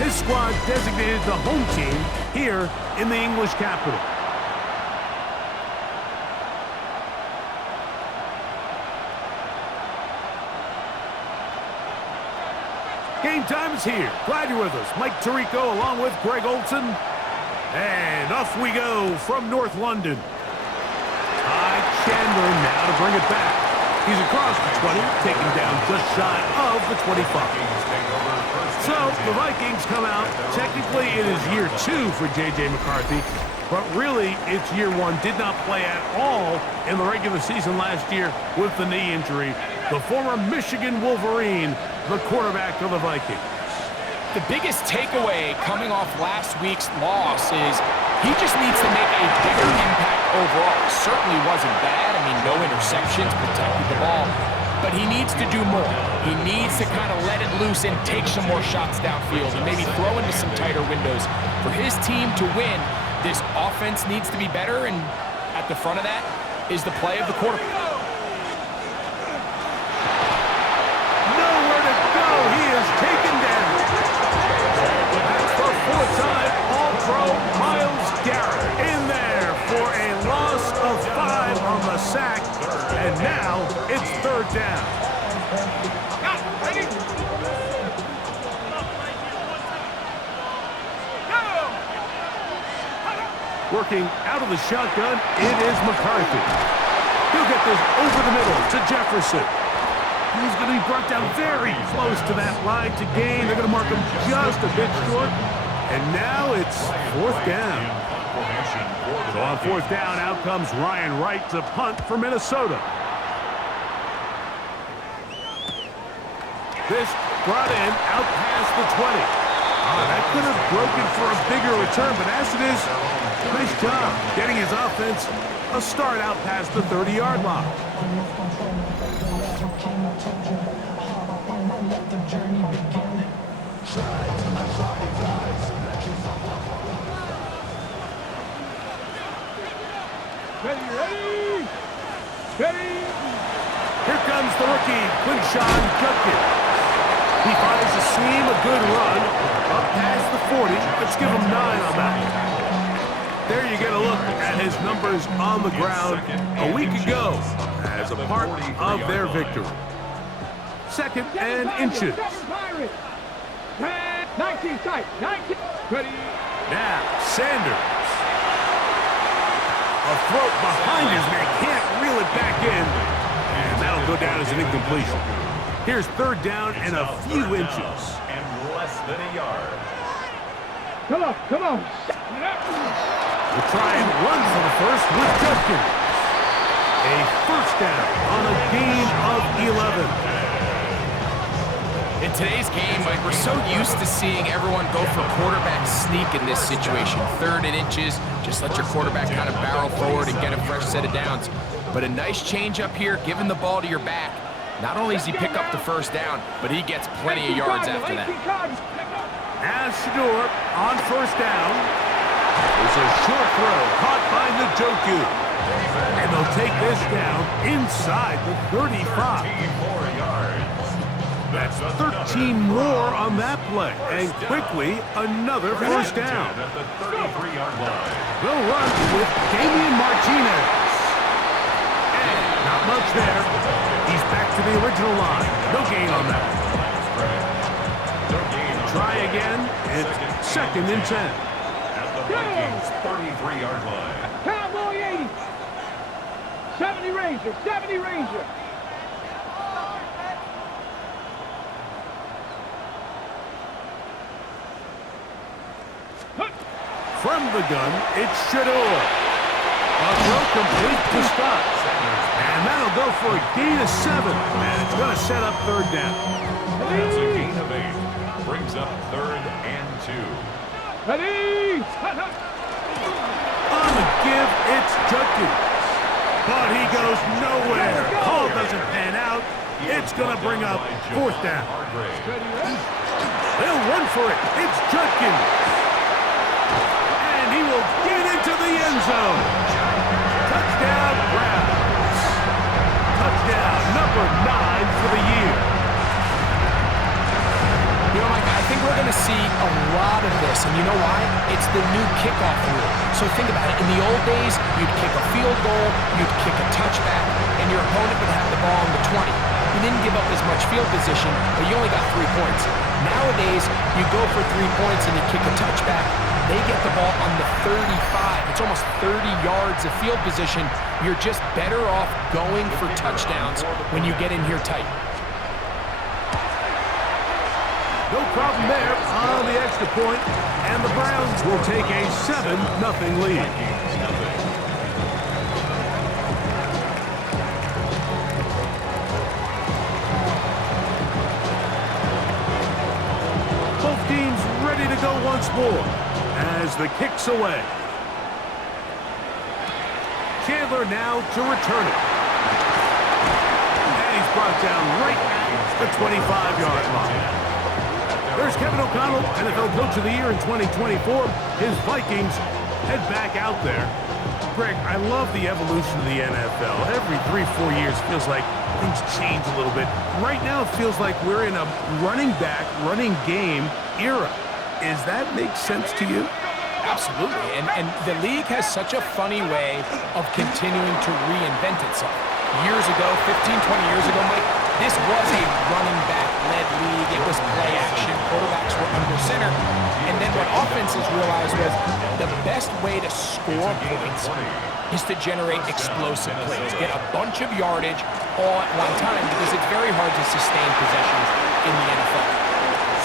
His squad designated the home team here in the English capital. Game time is here. Glad you're with us. Mike Tirico along with Greg Olson. And off we go from North London. Ty Chandler now to bring it back. He's across the 20, taken down just shy of the 25. So the Vikings come out. Technically, it is year 2 for J.J. McCarthy. But really, it's year 1. Did not play at all in the regular season last year with the knee injury. The former Michigan Wolverine, the quarterback of the Vikings. The biggest takeaway coming off last week's loss is he just needs to make a bigger impact overall. It certainly wasn't bad. I mean, no interceptions, protected the ball. But he needs to do more. He needs to kind of let it loose and take some more shots downfield and maybe throw into some tighter windows. For his team to win, this offense needs to be better, and at the front of that is the play of the quarterback. Nowhere to go. He is taken down. That's the 4th time All-Pro Myles Garrett in there for a loss of 5 on the sack, and now it's 3rd down. Working out of the shotgun, it is McCarthy. He'll get this over the middle to Jefferson. He's going to be brought down very close to that line to gain. They're going to mark him just a bit short. And now it's 4th down. So on 4th down, out comes Ryan Wright to punt for Minnesota. This brought in out past the 20. That could have broken for a bigger return, but as it is, nice job getting his offense a start out past the 30-yard line. Ready! Here comes the rookie, Quinshon Judkins. He finds the seam, a good run, up past the 40. Let's give him 9 on that one. There you get a look at his numbers on the ground a week ago as a part of their victory. 2nd and inches. 19 tight, 19. Ready. Now, Sanders. A throat behind his man, can't reel it back in. And that'll go down as an incompletion. Here's 3rd down and a few inches. And less than a yard. Come on. We'll try and run for the first with Judkins. A 1st down on a gain of 11. In today's game, Mike, we're so used to seeing everyone go for quarterback sneak in this situation. 3rd and inches, just let your quarterback kind of barrel forward and get a fresh set of downs. But a nice change up here, giving the ball to your back. Not only does he pick up the 1st down, but he gets plenty of yards after that. Now Shador on 1st down. There's a short throw caught by Njoku. And they'll take this down inside the 35. 4 yards. That's 13 more on that play. And quickly, another 1st down. At the 33-yard line. They'll run with Damian Martinez. And not much there. He's back to the original line. No gain on that. Try again. It's 2nd and 10. At the Vikings 33-yard line. Cowboy 80. 70 Ranger. From the gun, it's Shador. A throw complete to Scott. And that'll go for a gain of 7. And it's going to set up 3rd down. That's a gain of 8. Brings up 3rd and 2. Ready. On the give, it's Judkins. But he goes nowhere. Call doesn't pan out. It's going to bring up 4th down. They'll run for it. It's Judkins. And he will get into the end zone. Touchdown, Browns. Touchdown number 9 for the year. You know, Mike, I think we're going to see a lot of this, and you know why? It's the new kickoff rule. So think about it. In the old days, you'd kick a field goal, you'd kick a touchback, and your opponent would have the ball on the 20. You didn't give up as much field position, but you only got 3 points. Nowadays, you go for 3 points and you kick a touchback. They get the ball on the 35. It's almost 30 yards of field position. You're just better off going for touchdowns when you get in here tight. No problem there on the extra point, and the Browns will take a 7-0 lead. Both teams ready to go once more as the kick's away. Chandler now to return it. And he's brought down right at the 25-yard line. There's Kevin O'Connell, NFL Coach of the Year in 2024. His Vikings head back out there. Greg, I love the evolution of the NFL. Every 3-4 years feels like things change a little bit. Right now it feels like we're in a running back, running game era. Does that make sense to you? Absolutely, and the league has such a funny way of continuing to reinvent itself. Years ago, 15, 20 years ago, Mike, this was a running back-led league. It was play action. Quarterbacks were under center. And then what offenses realized was the best way to score points is to generate explosive plays. Get a bunch of yardage all at one time because it's very hard to sustain possessions in the NFL.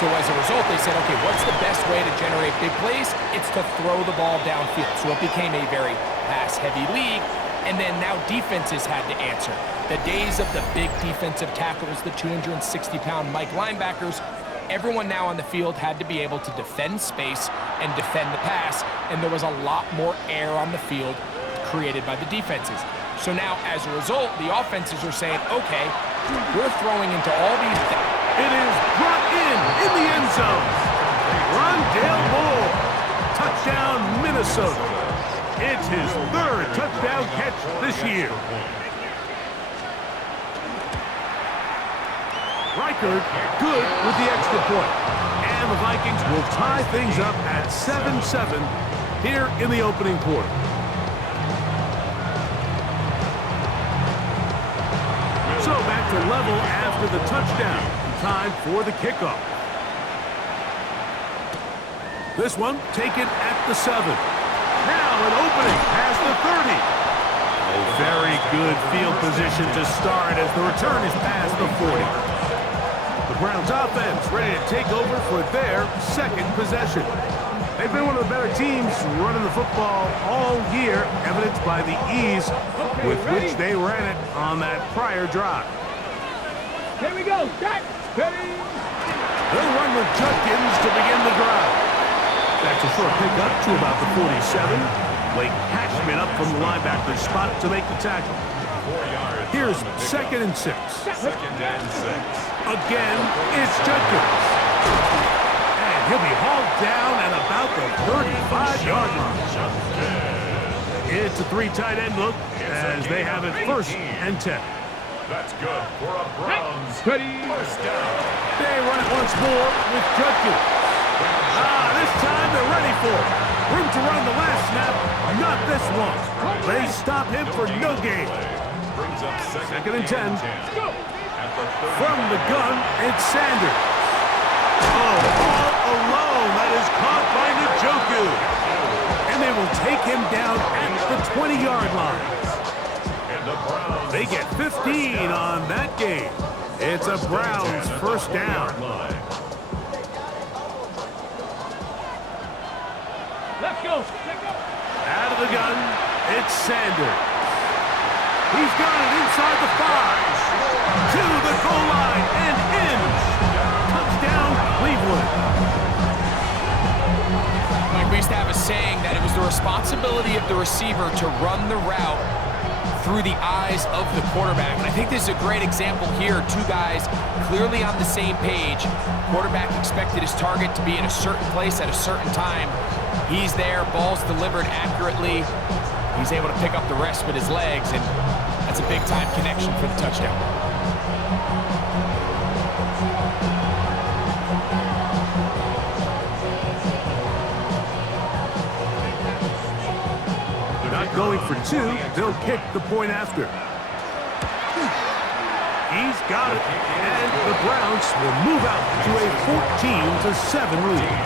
So as a result, they said, okay, what's the best way to generate big plays? It's to throw the ball downfield. So it became a very pass-heavy league. And then now defenses had to answer. The days of the big defensive tackles, the 260-pound Mike linebackers, everyone now on the field had to be able to defend space and defend the pass, and there was a lot more air on the field created by the defenses. So now, as a result, the offenses are saying, okay, we're throwing into all these... It is brought in the end zone. Rondale Moore. Touchdown, Minnesota. It's his 3rd touchdown catch this year. Reichard good with the extra point. And the Vikings will tie things up at 7-7 here in the opening quarter. So back to level after the touchdown. Time for the kickoff. This one taken at the 7. Now an opening past the 30. A very good field position to start as the return is past the 40. The Browns offense ready to take over for their 2nd possession. They've been one of the better teams running the football all year, evidenced by the ease with which they ran it on that prior drive. Here we go. Start. Ready. They'll run with Judkins to begin the drive. That's a short pickup to about the 47. Blake Cashman up from the linebacker's spot to make the tackle. 4 yards. Here's 2nd and 6. 2nd and 6. Again, it's Judkins. And he'll be hauled down at about the 35-yard line. It's a 3 tight end look as they have it 1st and 10. That's good for a Browns Ready. 1st down. They run it once more with Judkins. This time they're ready for it. Room to run the last snap, not this one. They stop him for no gain. Brings up 2nd and 10. At the 30. From the gun, it's Sanders. Oh, all alone. That is caught by Njoku. And they will take him down at the 20-yard line. They get 15 on that game. It's a Browns 1st down. Let's go. Out of the gun, it's Sanders. He's got it inside the 5. To the goal line and in. Touchdown, Cleveland. Like we used to have a saying that it was the responsibility of the receiver to run the route through the eyes of the quarterback. And I think this is a great example here. 2 guys clearly on the same page. Quarterback expected his target to be in a certain place at a certain time. He's there, ball's delivered accurately. He's able to pick up the rest with his legs, and that's a big-time connection for the touchdown. going for two. They'll kick the point after. He's got it, and the Browns will move out to a 14-7 lead.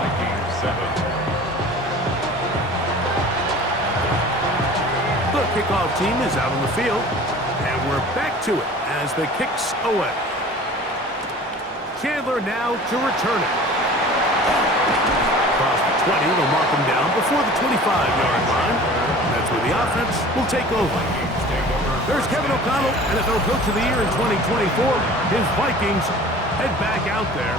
Vikings 7. The kickoff team is out on the field, and we're back to it as the kick's away. Chandler now to return it. Across the 20, they'll mark him down before the 25-yard line. That's where the offense will take over. There's Kevin O'Connell, NFL Coach of the Year in 2024. His Vikings head back out there.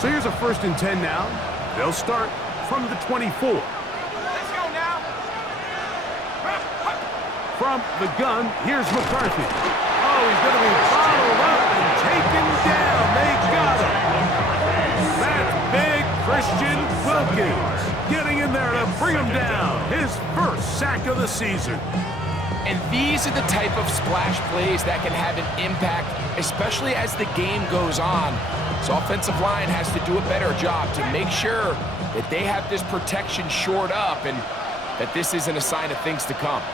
So here's a 1st and 10 now. They'll start from the 24. Let's go now. From the gun, here's McCarthy. Oh, he's going to be followed up and taken down. They got him. That's big Christian Wilkins getting in there to bring him down. His first sack of the season. And these are the type of splash plays that can have an impact, especially as the game goes on. So offensive line has to do a better job to make sure that they have this protection shored up and that this isn't a sign of things to come.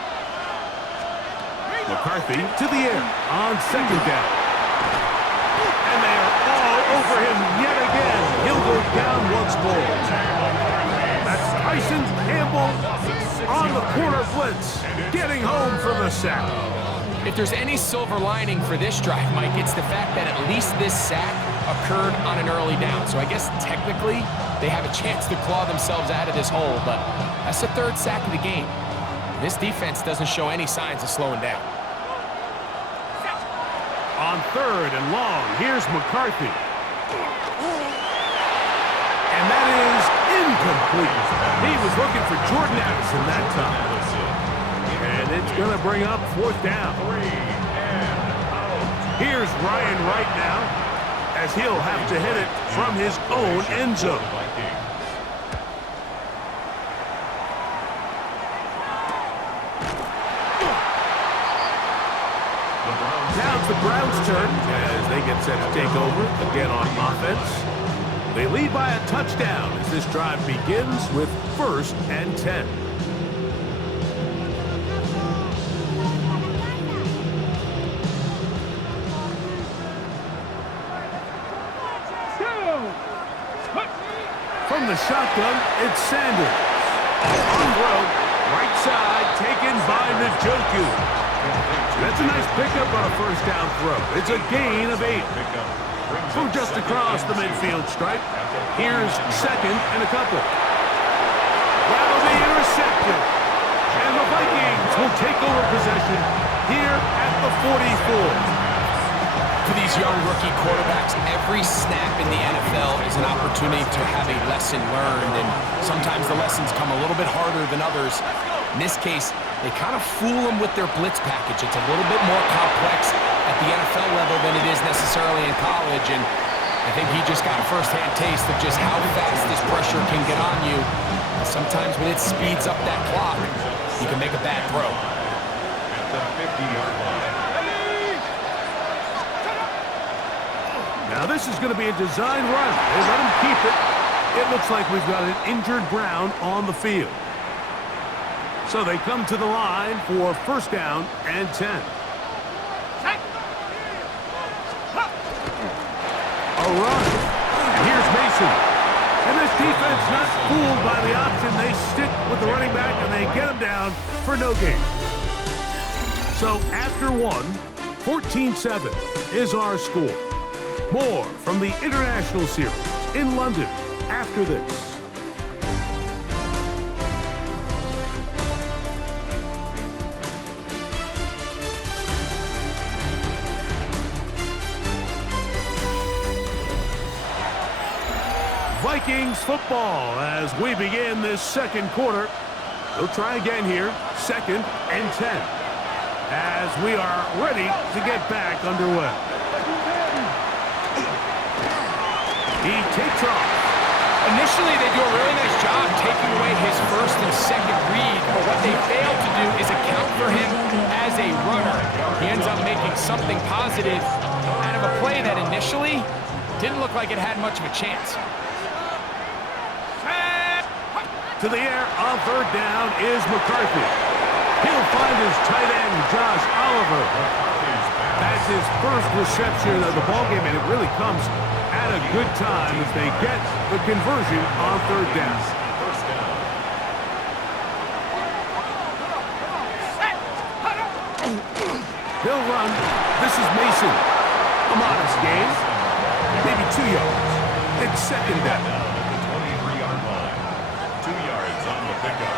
McCarthy to the air on 2nd down. And they are all over him yet again. He'll go down once more. That's Tyson Campbell on the corner blitz, getting home for the sack. If there's any silver lining for this drive, Mike, it's the fact that at least this sack occurred on an early down. So I guess technically they have a chance to claw themselves out of this hole, but that's the 3rd sack of the game. This defense doesn't show any signs of slowing down. On 3rd and long, here's McCarthy. And that is incomplete. He was looking for Jordan Addison that time. And it's going to bring up 4th down. Here's Ryan Wright now, as he'll have to hit it from his own end zone. Now it's the Browns' turn as they get set to take over again on offense. They lead by a touchdown as this drive begins with 1st and 10. From the shotgun, it's Sanders. On throw, right side, taken by Njoku. That's a nice pickup on a 1st down throw. It's a gain of 8. From just across the midfield stripe, here's 2nd and a couple. That'll be intercepted. And the Vikings will take over possession here at the 44. For these young rookie quarterbacks, every snap in the NFL is an opportunity to have a lesson learned, and sometimes the lessons come a little bit harder than others. In this case, they kind of fool them with their blitz package. It's a little bit more complex at the NFL level than it is necessarily in college, and I think he just got a first-hand taste of just how fast this pressure can get on you. And sometimes when it speeds up that clock, you can make a bad throw. At the 50-yard line. Now this is going to be a design run. They let him keep it. It looks like we've got an injured Brown on the field. So they come to the line for 1st down and 10. A run. And here's Mason. And this defense not fooled by the option. They stick with the running back and they get him down for no gain. So after 14-7 is our score. More from the International Series in London after this. Vikings football as we begin this 2nd quarter. We'll try again here, 2nd and 10, as we are ready to get back underway. He takes off. Initially, they do a really nice job taking away his 1st and 2nd read, but what they fail to do is account for him as a runner. He ends up making something positive out of a play that initially didn't look like it had much of a chance. To the air on 3rd down is McCarthy. He'll find his tight end, Josh Oliver. That's his first reception of the ballgame, and it really comes at a good time as they get the conversion on third down. First down. They'll run. This is Mason. A modest gain. Maybe 2 yards. It's second down. At the 23-yard line. 2 yards on the pickup.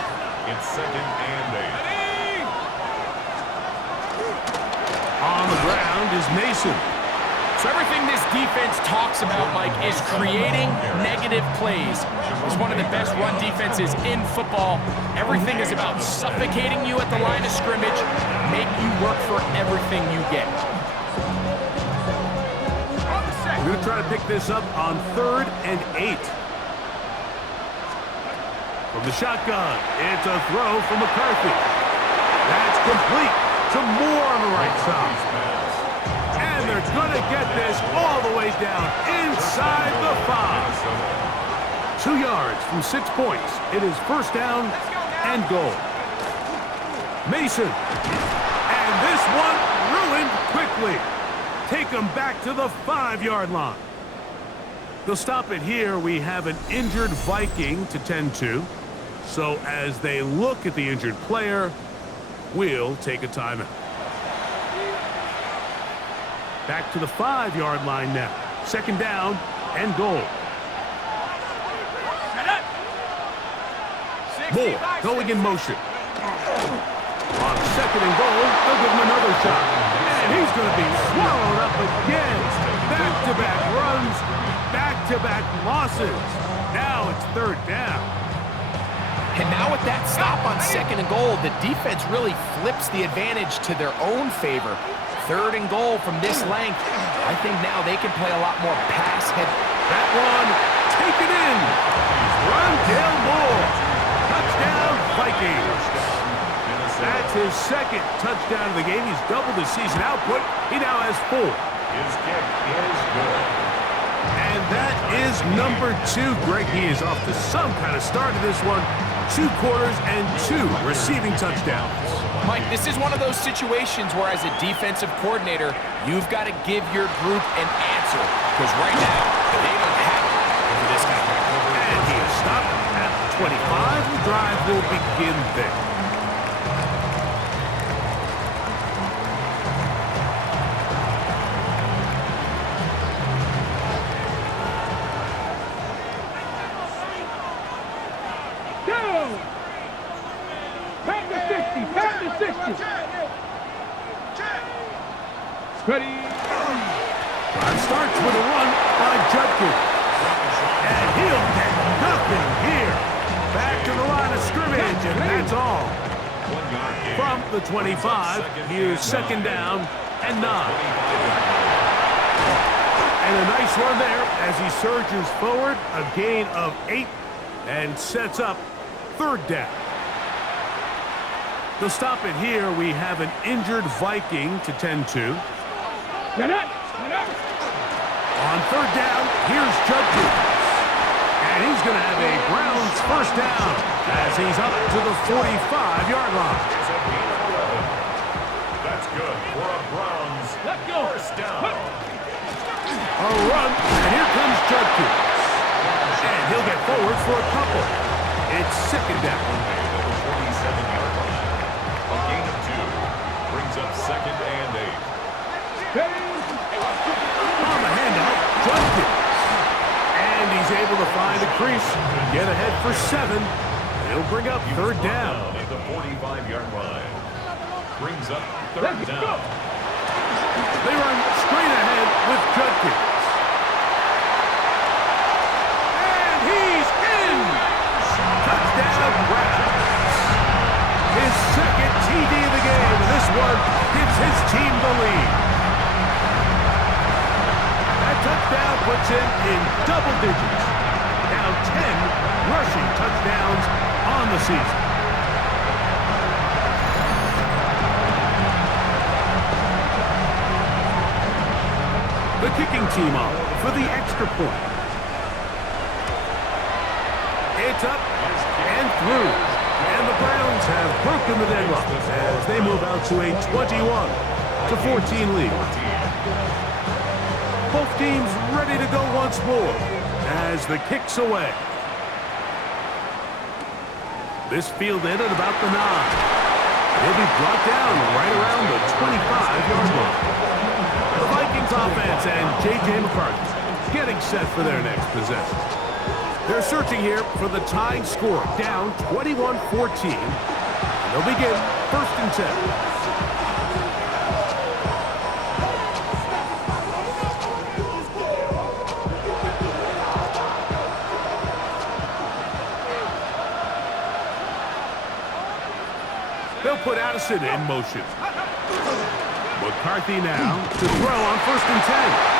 It's second and 8. On the ground is Mason. So everything this defense talks about, Mike, is creating negative plays. It's one of the best run defenses in football. Everything is about suffocating you at the line of scrimmage, make you work for everything you get. We're going to try to pick this up on 3rd and 8. From the shotgun, it's a throw from McCarthy. That's complete to Moore on the right side. And they're going to get this all the way down inside the 5. 2 yards from 6 points. It is first down and goal. Mason. And this one ruined quickly. Take them back to the 5-yard line. They'll stop it here. We have an injured Viking to tend to. So as they look at the injured player, we'll take a timeout. Back to the 5-yard line now. Second down and goal. Moore going in motion. On second and goal, they'll give him another shot. And he's going to be swallowed up again. Back-to-back runs, back-to-back losses. Now it's third down. And now with that stop on second and goal, the defense really flips the advantage to their own favor. Third and goal from this length. I think now they can play a lot more pass heavy. That one, take it in. Rondale Moore. Touchdown, Vikings. That's his second touchdown of the game. He's doubled his season output. He now has 4. His kick is good. And that is number 2. Greg, he is off to some kind of start in this one. 2 quarters and 2 receiving touchdowns. Mike, this is one of those situations where as a defensive coordinator, you've got to give your group an answer. Because right now, they don't have it for this guy. And he is stopped at 25. The drive will begin there. Ready. Drive starts with a run by Judkins. And he'll get nothing here. Back to the line of scrimmage, and that's all. 1 yard gain. From the 25, here's second down and 9. And a nice run there as he surges forward, a gain of 8, and sets up third down. To stop it here, we have an injured Viking to tend to. Get up. On third down, here's Judkins. And he's going to have a Browns first down as he's up to the 45-yard line. It's a gain of 11. That's good for a Browns first down. A run, and here comes Judkins. And he'll get forward for a couple. It's second down. At the 47-yard line. A gain of 2 brings up second and 8. On the handoff, Judkins. And he's able to find a crease, get ahead for 7. He'll bring up third down. At the 45-yard line. Brings up third down. They run straight ahead with Judkins. And he's in! Touchdown, Browns. His second TD of the game, and this one gives his team the lead. Touchdown puts him in double digits. Now 10 rushing touchdowns on the season. The kicking team on for the extra point. It's up and through. And And the Browns have broken the deadlock as they move out to a 21-14 lead. Both teams ready to go once more as the kick's away. This fielded at about the 9. He'll be brought down right around the 25-yard line. The Vikings offense and J.J. McCarthy getting set for their next possession. They're searching here for the tying score, down 21-14. They'll begin 1st and 10. They'll put Addison in motion. McCarthy now to throw on 1st and 10.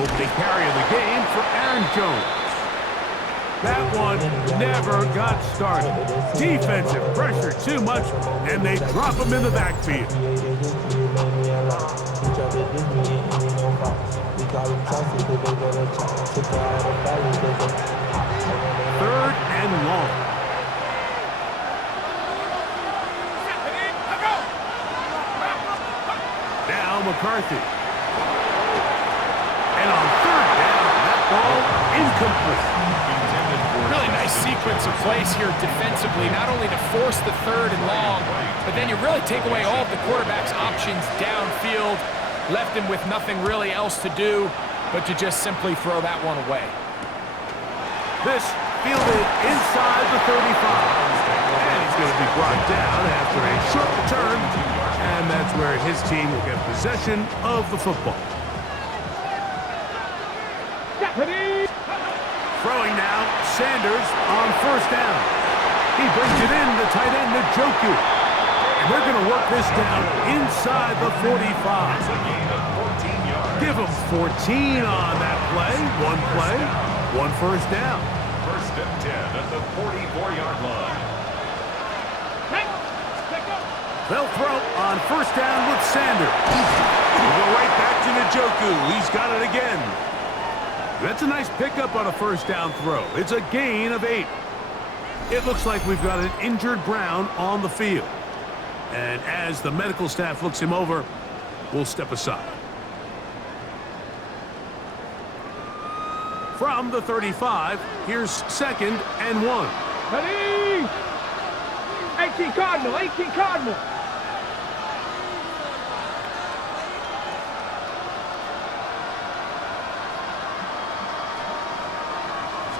Opening carry of the game for Aaron Jones. That one never got started. Defensive pressure too much, and they drop him in the backfield. 3rd and long. Now McCarthy. And on 3rd down, that ball incomplete. Really nice sequence of plays here defensively, not only to force the 3rd and long, but then you really take away all of the quarterback's options downfield, left him with nothing really else to do but to just simply throw that one away. This fielded inside the 35. And he's going to be brought down after a short return, and that's where his team will get possession of the football. Throwing now, Sanders on 1st down. He brings it in to tight end Njoku. And they're going to work this down inside the 45. Give him 14 on that play. One first down. 1st and 10 at the 44-yard line. They'll throw on 1st down with Sanders. We'll go right back to Njoku. He's got it again. That's a nice pickup on a 1st down throw. It's a gain of 8. It looks like we've got an injured Brown on the field. And as the medical staff looks him over, we'll step aside. From the 35, here's 2nd and 1. Ready? 18 Cardinal, 18 Cardinal.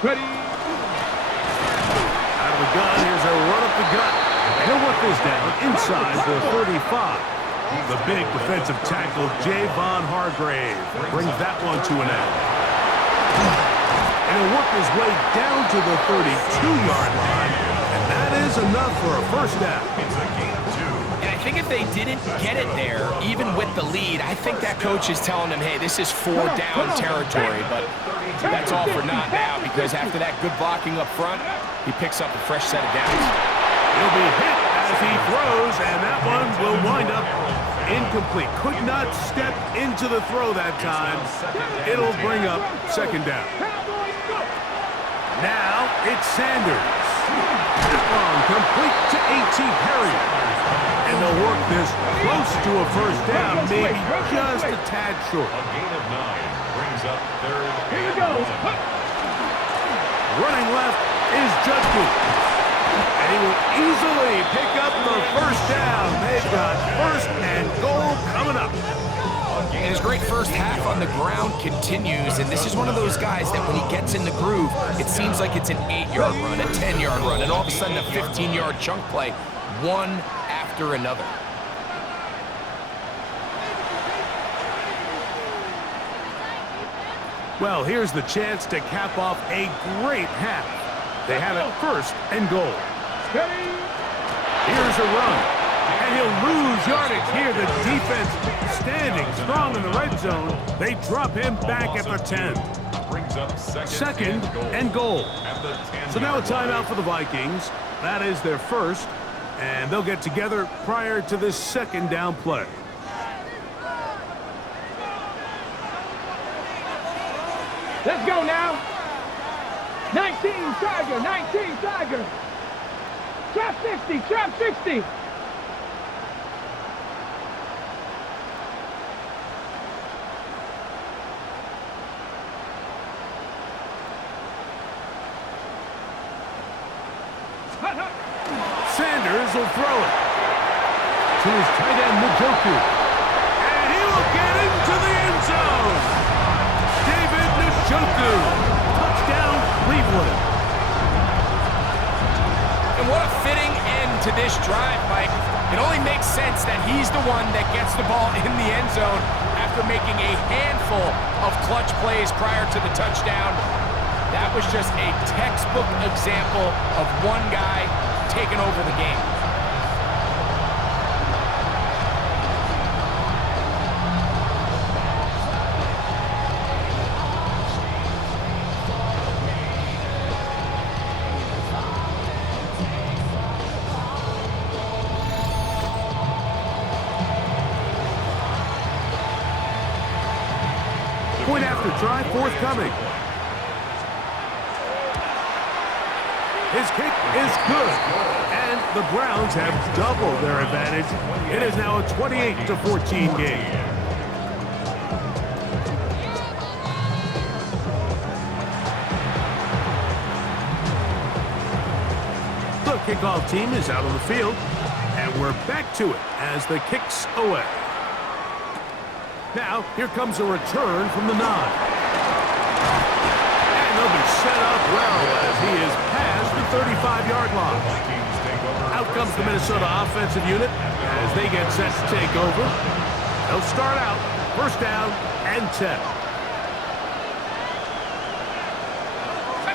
Ready. Out of the gun, here's a run up the gut. And he'll work this down inside the 35. The big defensive tackle, Javon Hargrave, brings that one to an end. And he'll work his way down to the 32-yard line. And that is enough for a 1st down. It's a gain of 2. And I think if they didn't get it there, even with the lead, I think that coach is telling them, hey, this is 4th down territory. But that's all for naught now, because after that good blocking up front, he picks up a fresh set of downs. He'll be hit as he throws, and that one will wind up incomplete. Could not step into the throw that time. It'll bring up 2nd down. Now it's Sanders. That one complete to A.T. Perry. And they'll work this close to a 1st down, maybe just a tad short. A gain of 9 brings up 3rd Here we and go. 1. Running left is Judkins. And he will easily pick up the 1st down. They've got 1st and goal coming up. And his great first half on the ground continues, and this is one of those guys that when he gets in the groove, it seems like it's an 8-yard run, a 10-yard run, and all of a sudden a 15-yard chunk play, one after another. Well, here's the chance to cap off a great half. They have it 1st and goal. Here's a run. And he'll lose yardage here. The defense standing strong in the red zone. They drop him back at the 10. brings up Second and goal. At the 10-yard So now a timeout line. for the Vikings. That is their first, and they'll get together prior to this second down play. Let's go now. 19 Tiger, 19 Tiger. Trap 60, trap 60. Sanders will throw it to his tight end, Njoku. And he will get into the end zone. David Njoku. Touchdown, Cleveland. And what a fitting end to this drive, Mike. It only makes sense that he's the one that gets the ball in the end zone after making a handful of clutch plays prior to the touchdown. That was just a textbook example of one guy taking over the game. Point after try forthcoming. His kick is good, and the Browns have doubled their advantage. It is now a 28-14 game. The kickoff team is out on the field, and we're back to it as the kick's away. Now, here comes a return from the 9. And they'll be set up well as he is past the 35-yard line. Out comes the Minnesota offensive unit as they get set to take over. They'll start out first down and 10.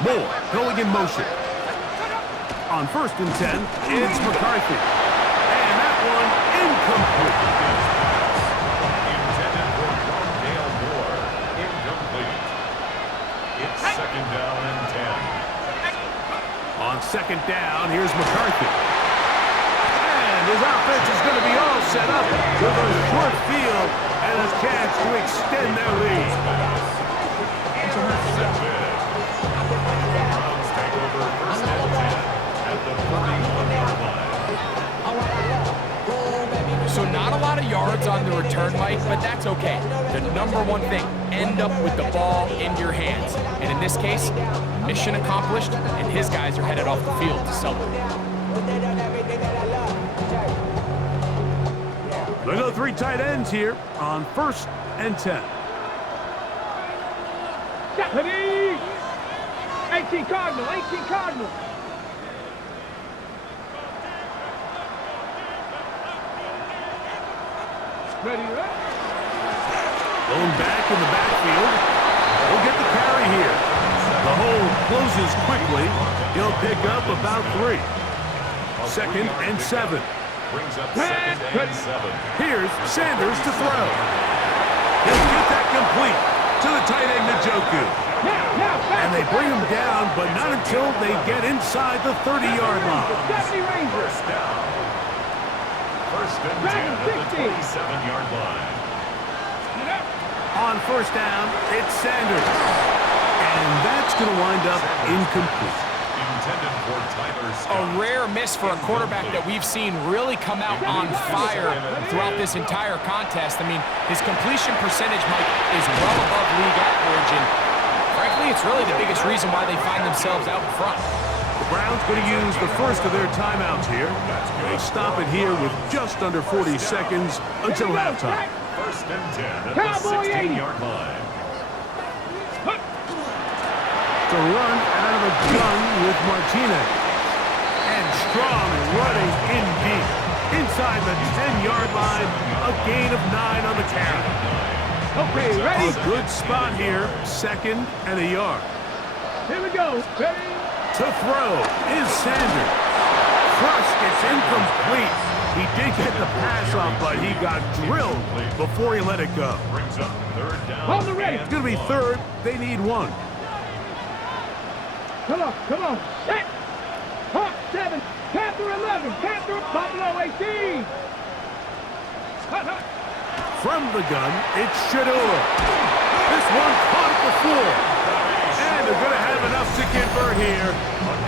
Moore going in motion. On first and 10, it's McCarthy. And that one incomplete. Second down and 10. On second down, here's McCarthy. And his offense is going to be all set up with a short field and a chance to extend their lead. Browns take over first and 10 at the 41-yard line. So not a lot of yards on the return, Mike, but that's okay. The number one thing, end up with the ball in your hands. And in this case, mission accomplished, and his guys are headed off the field to celebrate. They go 3 tight ends here on first and 10. Deputy! 18 Cardinal, 18 Cardinal. Ready, right? Going back in the backfield. He'll get the carry here. The hole closes quickly. He'll pick up about 3. Second and 7. Brings up second and 7. Here's Sanders to throw. He'll get that complete to the tight end, Njoku. And they bring him down, but not until they get inside the 30-yard line. 70 Rangers. Down. First and 10 at the 27-yard line. On first down, it's Sanders. And that's going to wind up incomplete. Intended for Tyler A Scott. rare miss for a quarterback that we've seen really come out on fire throughout this entire contest. I mean, his completion percentage, Mike, is well above league average, and frankly, it's really the biggest reason why they find themselves out in front. The Browns going to use the first of their timeouts here. They stop it here with just under 40 seconds until halftime. First and 10 at the Cowboy 80. 16-yard line. To run out of a gun with Martinez. And strong running in deep. Inside the 10-yard line, a gain of 9 on the carry. Okay, ready? A good spot here, second and a yard. Here we go. Ready? To throw is Sanders. Crush gets incomplete. He did get the pass off, but he got drilled before he let it go. Brings up third down. On the ready. It's going to be third. They need one. Come on. Set. Hawk 7. Panther 11. Panther Buffalo 18. Hut. From the gun, it's Shador. This one caught at the floor. And they're going to have enough to convert here.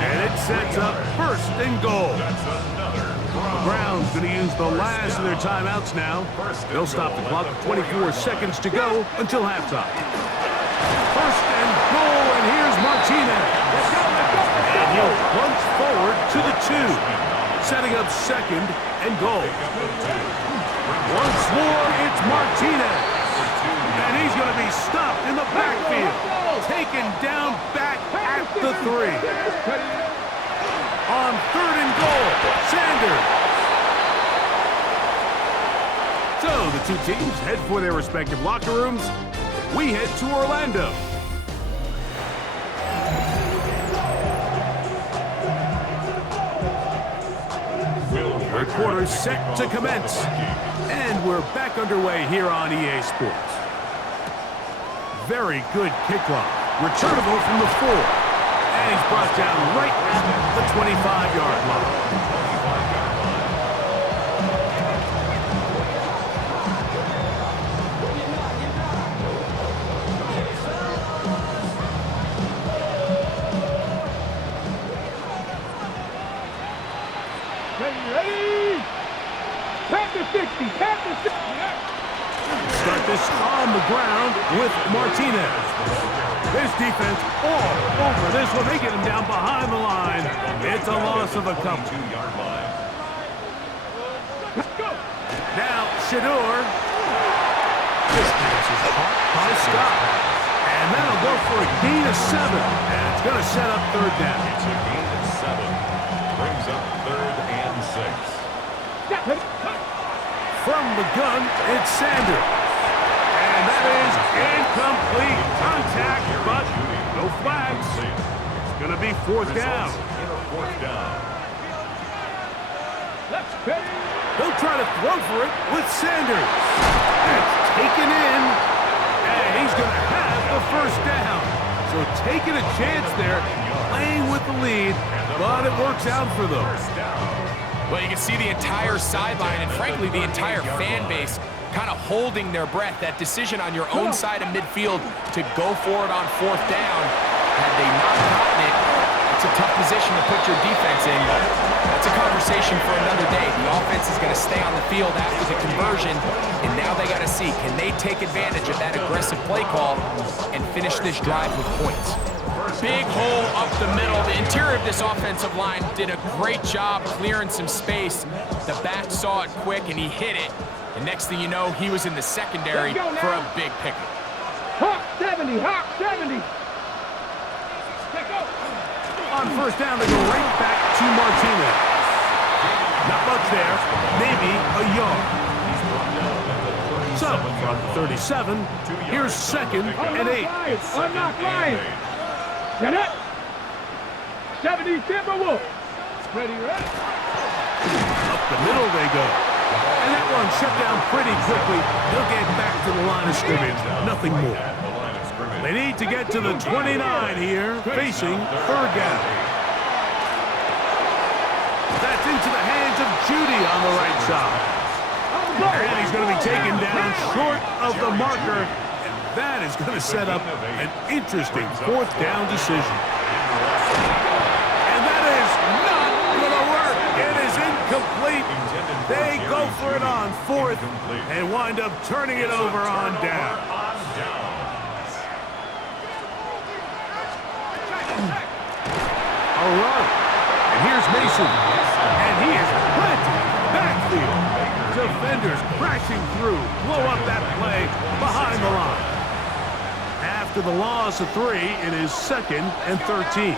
And it sets up first and goal. That's another The Browns going to use the last of their timeouts now. They'll stop the clock with 24 seconds to go until halftime. First and goal, and here's Martinez. And he'll plunge forward to the 2, setting up second and goal. Once more, it's Martinez. And he's going to be stopped in the backfield. Taken down back at the 3. On third and goal, Sanders. So the two teams head for their respective locker rooms. We head to Orlando. Third quarter set to commence. And we're back underway here on EA Sports. Very good kickoff. Returnable from the 4. And he's brought down right at the 25-yard line. Ready. Panther 60. Panther 60. Start this on the ground with Martinez. This defense all over this one. They get him down behind the line. It's a loss of a couple. 2-yard line. Now, Shador. This pass is caught by Scott. And that'll go for a gain of 7. And it's going to set up third down. It's a gain of 7. Brings up third and 6. From the gun, it's Sanders. And that is incomplete contact, but no flags. It's going to be fourth down. Fourth down. They'll try to throw for it with Sanders. That's taken in, and he's going to have the first down. So taking a chance there, playing with the lead, but it works out for them. Well, you can see the entire sideline and, frankly, the entire fan base kind of holding their breath. That decision on your own side of midfield to go for it on fourth down, had they not gotten it, it's a tough position to put your defense in, but that's a conversation for another day. The offense is going to stay on the field after the conversion, and now they got to see, can they take advantage of that aggressive play call and finish this drive with points? Big hole up the middle. The interior of this offensive line did a great job clearing some space. The back saw it quick, and he hit it. And next thing you know, he was in the secondary for a big pickup. Hawk 70. Hawk 70. On first down, they go right back to Martinez. Not much there, maybe a yard. So, from 37, here's second and 8. I'm not lying. Get it. 70 Timberwolves. Ready. Up the middle they go. And that one shut down pretty quickly. They'll get back to the line of scrimmage. Nothing more. They need to get to the 29 here, facing third down. That's into the hands of Judy on the right side. And he's going to be taken down short of the marker. And that is going to set up an interesting fourth down decision. And that is not going to work. It is incomplete. They go for it on fourth and wind up turning it over on down. A run. And here's Mason. And he is planted backfield. Defenders crashing through. Blow up that play behind the line. After the loss of 3, it is second and 13.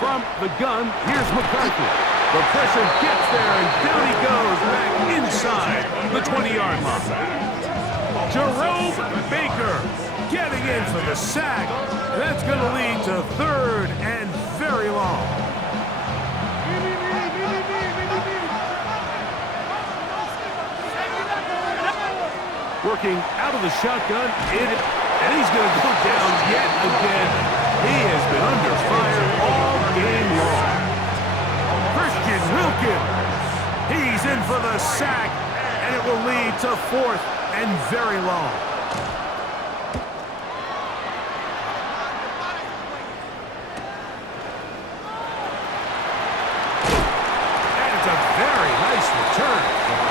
From the gun, here's McCarthy. The pressure gets there, and down he goes back inside the 20-yard line. Jerome Baker getting in for the sack. That's going to lead to third and very long. working out of the shotgun, and he's going to go down yet again. He has been under fire all game long. Christian Wilkins, he's in for the sack, and it will lead to 4th and very long. And it's a very nice return.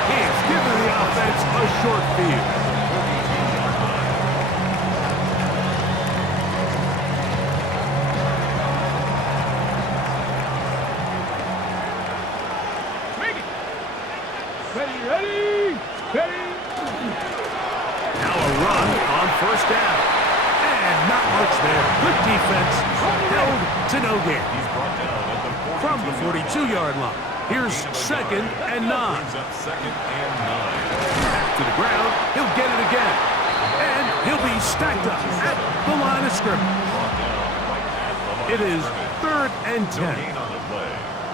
He has given the offense a short field. Now a run on 1st down. And not much there. Good defense. Held to no gain. From the 42-yard line. Here's 2nd and 9. Back to the ground. He'll get it again. And he'll be stacked up at the line of scrimmage. It is 3rd and 10.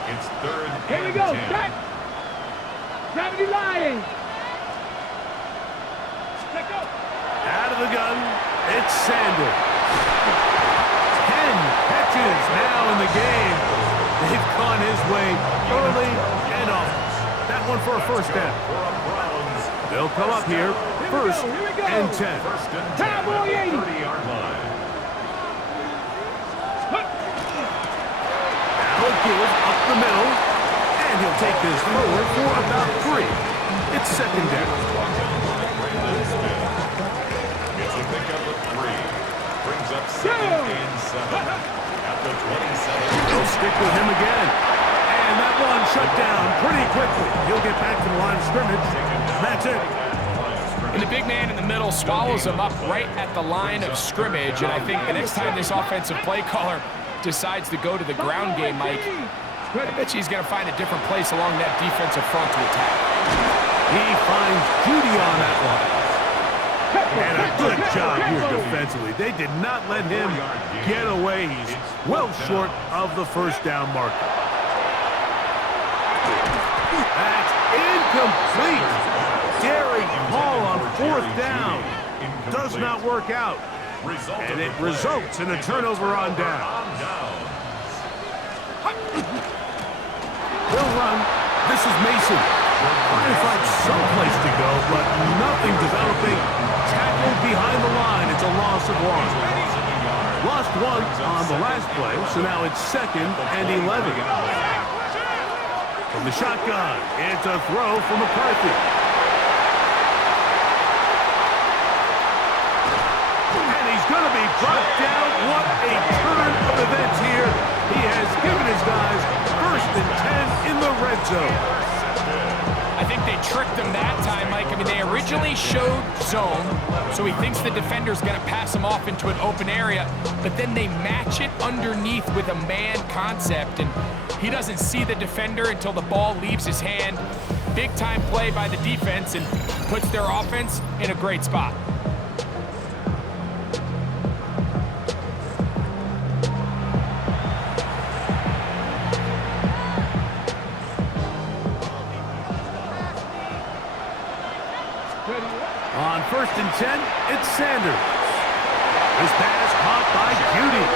It's 3rd and 10. Here we go. Set. Gravity line. Let go. Out of the gun, it's Sanders. 10 catches now in the game. They've gone his way early and often. That one for a 1st down. They'll come up here, 1st and 10. Cowboy 80. 30-yard line. Now a give up the middle, and he'll take this forward for about 3. It's 2nd down. It's a pickup of 3. Brings up 2nd and 7. At the 27. They'll stick with him again. And that one shut down pretty quickly. He'll get back to the line of scrimmage. That's it. And the big man in the middle swallows him up right at the line of scrimmage. And I think the next time this offensive play caller decides to go to the ground game, Mike, I bet you he's going to find a different place along that defensive front to attack. He finds Judy on that one. And a good job here defensively. They did not let him get away. He's well short of the 1st down marker. That's incomplete. Derek Hall on 4th down. Does not work out. And it results in a turnover on down. They'll run. This is Mason. Trying to find some place to go, but nothing developing. Tackled behind the line. It's a loss of 1. Lost 1 on the last play, so now it's 2nd and 11. From the shotgun, it's a throw from McCarthy. And he's going to be brought down. What a turn of events here. He has given his guys 1st and 10 in the red zone. I think they tricked him that time, Mike. I mean, they originally showed zone, so he thinks the defender's going to pass him off into an open area, but then they match it underneath with a man concept, and he doesn't see the defender until the ball leaves his hand. Big-time play by the defense and puts their offense in a great spot. On 1st and 10, it's Sanders. This pass caught by Judy.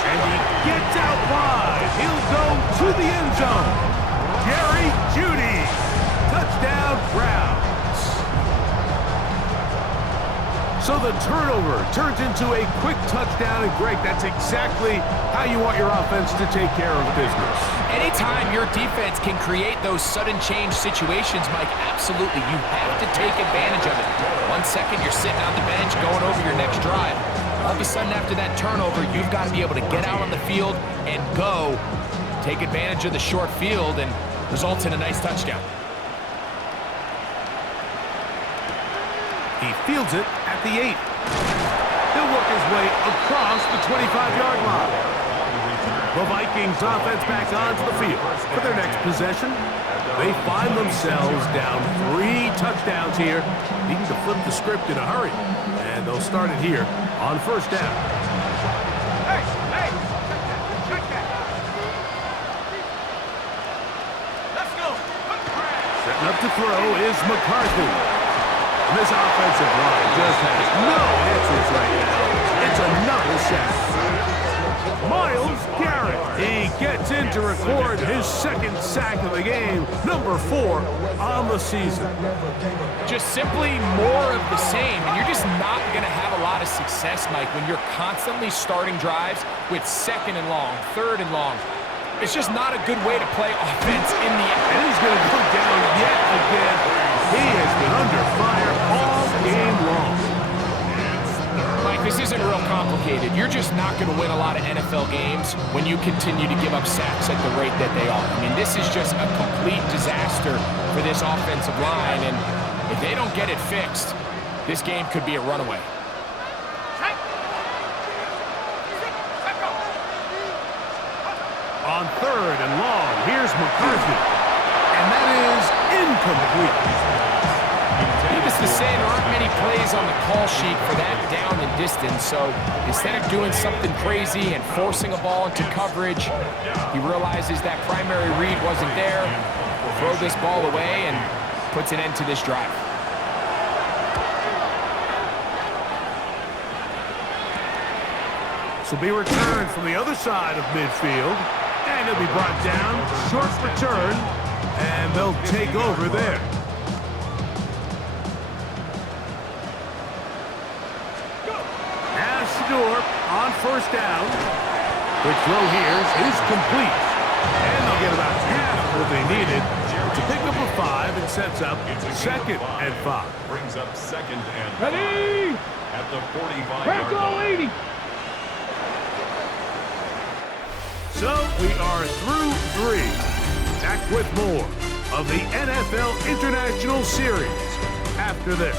And he gets out wide. He'll go to the end zone. Jerry Judy. Touchdown, Browns. So the turnover turns into a quick touchdown. And Greg, that's exactly how you want your offense to take care of business. Anytime your defense can create those sudden change situations, Mike, absolutely, you have to take advantage of it. 1 second, you're sitting on the bench, going over your next drive. All of a sudden, after that turnover, you've got to be able to get out on the field and go. Take advantage of the short field and results in a nice touchdown. He fields it at the 8. He'll work his way across the 25-yard line. The Vikings offense back onto the field for their next possession. They find themselves down 3 touchdowns here, needing to flip the script in a hurry. And they'll start it here on 1st down. Hey, check that. Let's go. Setting up to throw is McCarthy. And this offensive line just has no answers right now. It's another sack. Miles Garrett, he gets in to record his second sack of the game, number 4 on the season. Just simply more of the same, and you're just not going to have a lot of success, Mike, when you're constantly starting drives with 2nd and long, 3rd and long. It's just not a good way to play offense in the end. And he's going to go down yet again. He has been under fire all game long. Mike, this isn't real complicated. You're just not going to win a lot of NFL games when you continue to give up sacks at the rate that they are. I mean, this is just a complete disaster for this offensive line, and if they don't get it fixed, this game could be a runaway. On 3rd and long, here's McCarthy. And that is incomplete. Needless to say, there aren't many plays on the call sheet for that down and distance, so instead of doing something crazy and forcing a ball into coverage, he realizes that primary read wasn't there, will throw this ball away, and puts an end to this drive. This will be returned from the other side of midfield. And he'll be brought down, short return, and they'll take over there. Now Shador on 1st down. Quick throw here is complete. And they'll get about half what they needed to pick up a 5 and sets up 2nd and 5. Brings up 2nd and 5 Ready? at the 45-yard Back all line. 80. So we are through 3. Back with more of the NFL International Series after this.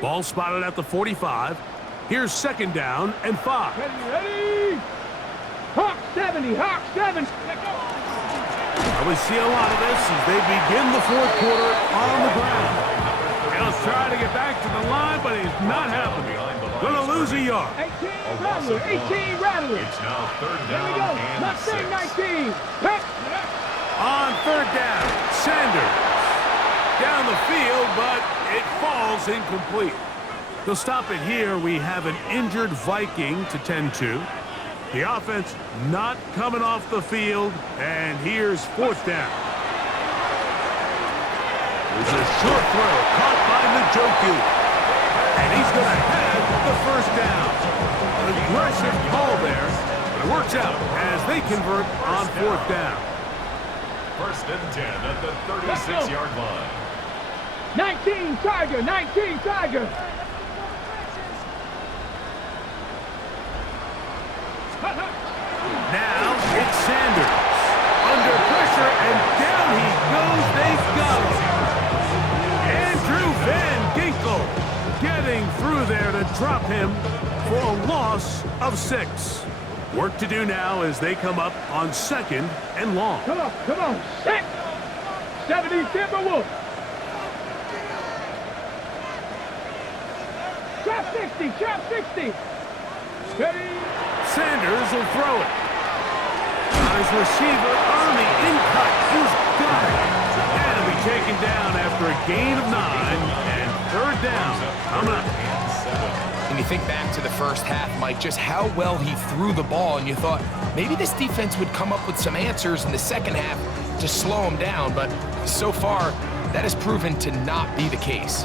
Ball spotted at the 45. Here's 2nd down and 5. Ready? Hawk 70, Hawk 7. We see a lot of this as they begin the 4th quarter on the ground. He'll try to get back to the line, but he's not happening. Gonna lose a yard. 18 Rattler, 18 Rattler. It's now 3rd There we down go. and Not 6. saying 19. Pack. On 3rd down, Sanders. Down the field, but it falls incomplete. They'll stop it here. We have an injured Viking to tend to. The offense not coming off the field, and here's 4th down. There's a short throw caught by Njoku, and he's going to have the 1st down. An aggressive call there, but it works out as they convert on 4th down. 1st and 10 at the 36-yard line. 19 Tiger, 19 Tiger. Now it's Sanders. Under pressure, and down he goes. They've got him. Andrew Van Ginkel getting through there to drop him for a loss of 6. Work to do now as they come up on 2nd and long. Come on, set. 70 Timberwolves. Trap 60. Steady. Sanders will throw it. On his receiver, Army in cut. He's got it. And he'll be taken down after a gain of 9 and 3rd down. Coming up. And you think back to the first half, Mike, just how well he threw the ball, and you thought maybe this defense would come up with some answers in the second half to slow him down, but so far, that has proven to not be the case.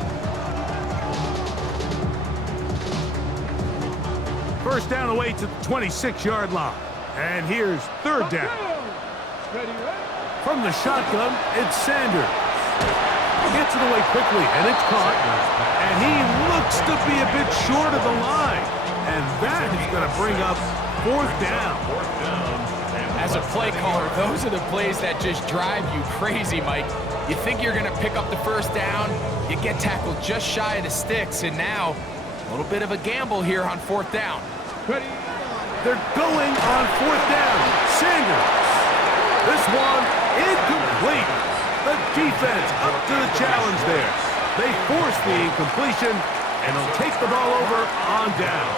1st down away to the 26-yard line. And here's 3rd down. Ready. From the shotgun, it's Sanders. Gets it away quickly, and it's caught. And he looks to be a bit short of the line. And that is going to bring up 4th down. As a play caller, those are the plays that just drive you crazy, Mike. You think you're going to pick up the 1st down, you get tackled just shy of the sticks, and now a little bit of a gamble here on 4th down. Ready. They're going on 4th down. Sanders. This one incomplete. The defense up to the challenge there. They force the incompletion, and they'll take the ball over on down.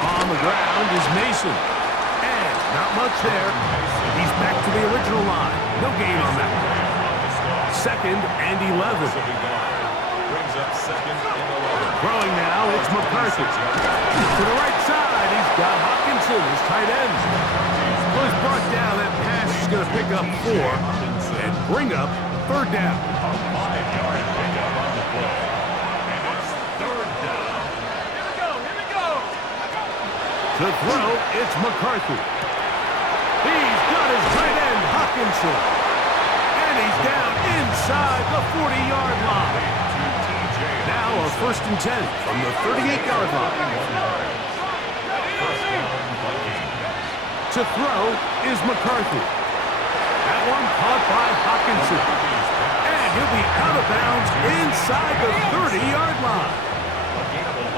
On the ground is Mason. And not much there. He's back to the original line. No gain on that one. 2nd and 11. Brings up 2nd and 11. Throwing now, it's McCarthy. To the right side, he's got Hawkinson, his tight end. Well, he's brought down. That pass is going to pick up 4 and bring up 3rd down. A 5-yard pickup on the play. And it's 3rd down. Here we go. To throw, it's McCarthy. He's got his tight end, Hawkinson. And he's down inside the 40-yard line. Now a 1st and 10 from the 38-yard line. To throw is McCarthy. That one caught by Hawkinson. And he'll be out of bounds inside the 30-yard line.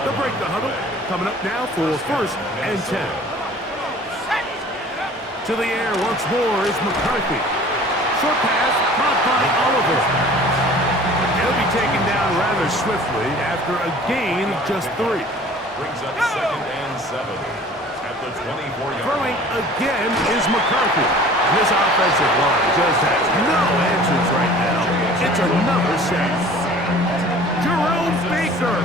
They'll break the huddle. Coming up now for 1st and 10. To the air once more is McCarthy. Short pass caught by Oliver. He'll be taken down rather swiftly after a gain of just 3. Brings up 2nd and 7 at the 24-yard Throwing line. again is McCarthy. This offensive line just has no answers right now. It's another sack. Jerome Baker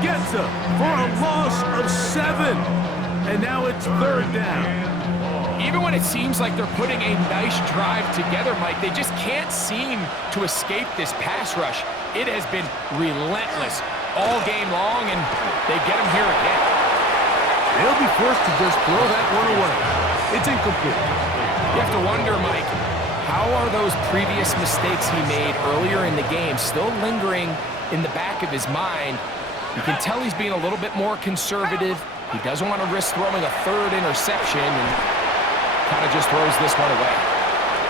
gets up for a loss of 7. And now it's 3rd down. Even when it seems like they're putting a nice drive together, Mike, they just can't seem to escape this pass rush. It has been relentless all game long, and they get him here again. They'll be forced to just throw that one away. It's incomplete. You have to wonder, Mike, how are those previous mistakes he made earlier in the game still lingering in the back of his mind? You can tell he's being a little bit more conservative. He doesn't want to risk throwing a 3rd interception, and kind of just throws this one away.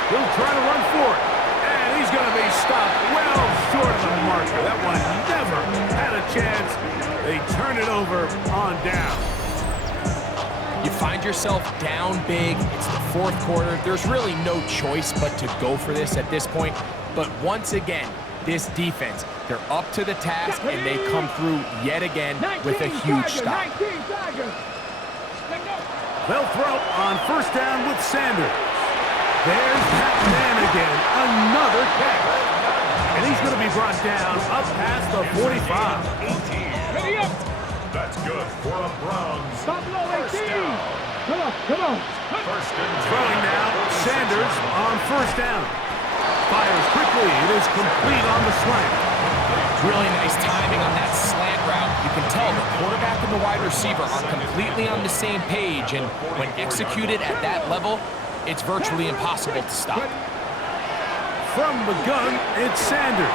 He'll try to run for it. And he's going to be stopped well short of the marker. That one never had a chance. They turn it over on down. You find yourself down big. It's the 4th quarter. There's really no choice but to go for this at this point. But once again, this defense, they're up to the task, and they come through yet again with a huge stop. They'll throw on 1st down with Sanders. There's that man again, another catch. And he's going to be brought down up past the 45. 18. That's good for a Browns. Stop low, 18. Come on. 1st and 10. Throwing now, Sanders on 1st down. Fires quickly, it is complete on the slant. Really nice timing on that slant route. You can tell the quarterback and the wide receiver are completely on the same page, and when executed at that level, it's virtually impossible to stop. From the gun, it's Sanders.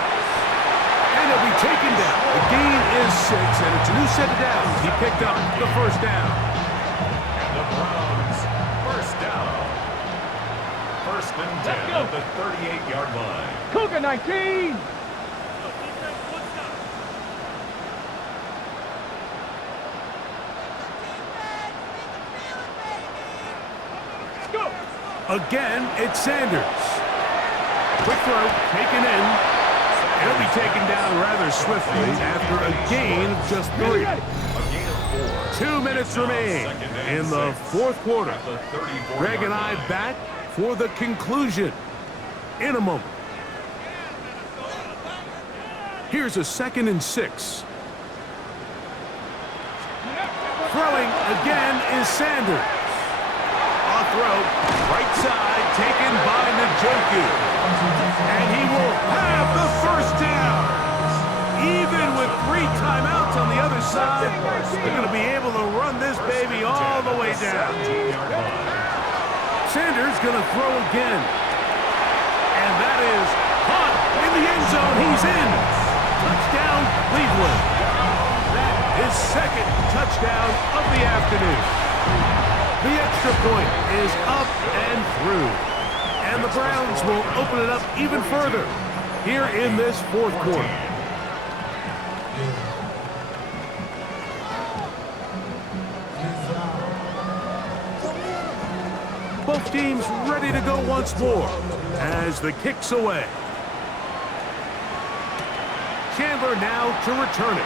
And he'll be taken down. The gain is 6, and it's a new set of downs. He picked up the 1st down. And the Browns, 1st down. 1st and 10 at the 38-yard line. Cougar 19. Again, it's Sanders. Quick throw, taken in. He'll be taken down rather swiftly after a gain of just 3. A gain of 4. 2 minutes remain in the 4th quarter. At the 34-yard Greg and I line. back for the conclusion in a moment. Here's a 2nd and 6. Throwing again is Sanders. Off throw, right side, taken by Njoku. And he will have the 1st down. Even with 3 timeouts on the other side, they're going to be able to run this baby all the way down. Sanders going to throw again. And that is caught in the end zone. He's in. Touchdown, Cleveland. That is 2nd touchdown of the afternoon. The extra point is up and through. And the Browns will open it up even further here in this 4th quarter. Both teams ready to go once more as the kick's away. Chandler now to return it.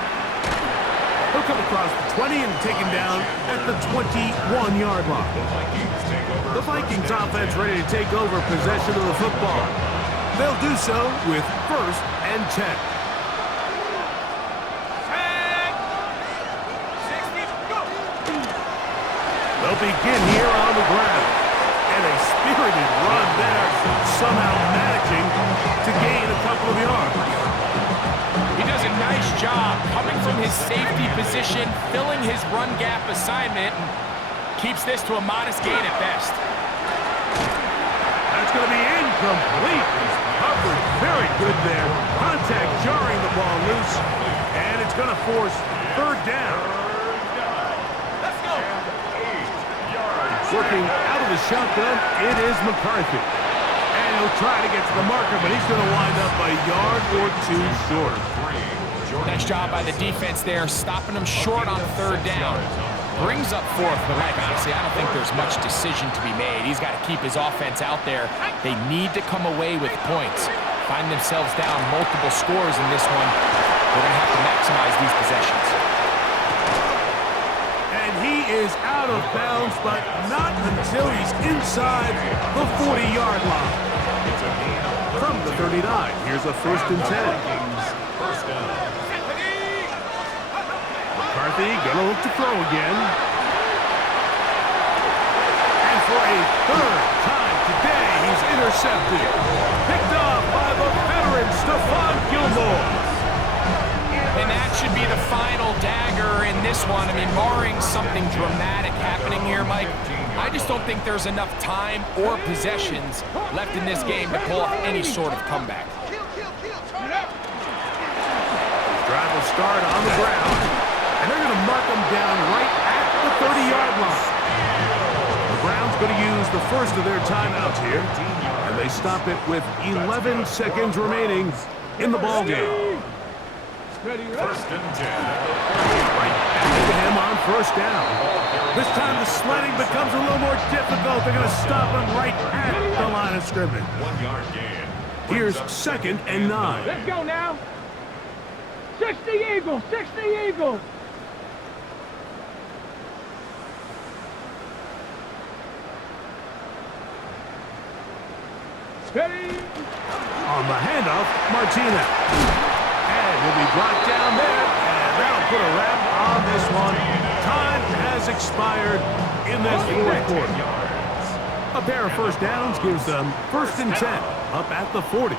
He'll come across the 20 and taken down at the 21-yard line. The Vikings offense ready to take over possession of the football. They'll do so with 1st and 10. They'll begin here on the ground. And a spirited run there, somehow managing to gain a couple of yards. He does a nice job coming from his safety position, filling his run gap assignment, and keeps this to a modest gain at best. That's going to be incomplete. He's covered very good there. Contact jarring the ball loose, and it's going to force 3rd down. Let's go. Working out of the shotgun, it is McCarthy. And he'll try to get to the marker, but he's going to wind up a yard or 2 short. Nice job by the defense there, stopping him short on 3rd down. Brings up 4th, but Mike, honestly, I don't think there's much decision to be made. He's got to keep his offense out there. They need to come away with points. Find themselves down multiple scores in this one. They're going to have to maximize these possessions. And he is out of bounds, but not until he's inside the 40-yard line. From the 39, here's a 1st and 10. McCarthy gonna look to throw again. And for a 3rd time today, he's intercepted. Picked off by the veteran Stephon Gilmore. And that should be the final dagger in this one. I mean, barring something dramatic happening here, Mike, I just don't think there's enough time or possessions left in this game to pull off any sort of comeback. Drive will start on the ground, and they're going to mark him down right at the 30-yard line. The Browns going to use the first of their timeouts here, and they stop it with 11 seconds remaining in the ballgame. 1st and 10. Right back to him on 1st down. This time the sledding becomes a little more difficult. They're going to stop him right at the line of scrimmage. 1-yard gain. Here's 2nd and 9. Let's go now. 60 Eagles, 60 Eagles. Ready? On the handoff, Martinez. And will be brought down there, and that'll put a wrap on this one. Time has expired in this 4th quarter. A pair of 1st downs gives them 1st and 10 up at the 40.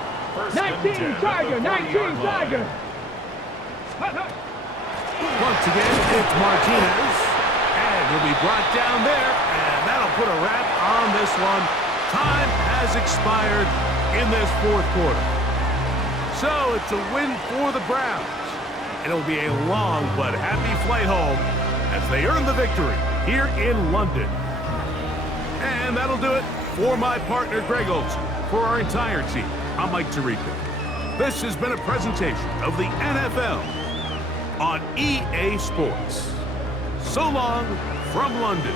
19 Tiger, 19 Tiger. Once again, it's Martinez. And he'll be brought down there, and that'll put a wrap on this one. Time has expired in this 4th quarter. So it's a win for the Browns. And it'll be a long but happy flight home as they earn the victory here in London. And that'll do it for my partner, Greg Olson. For our entire team, I'm Mike Tirico. This has been a presentation of the NFL on EA Sports. So long from London.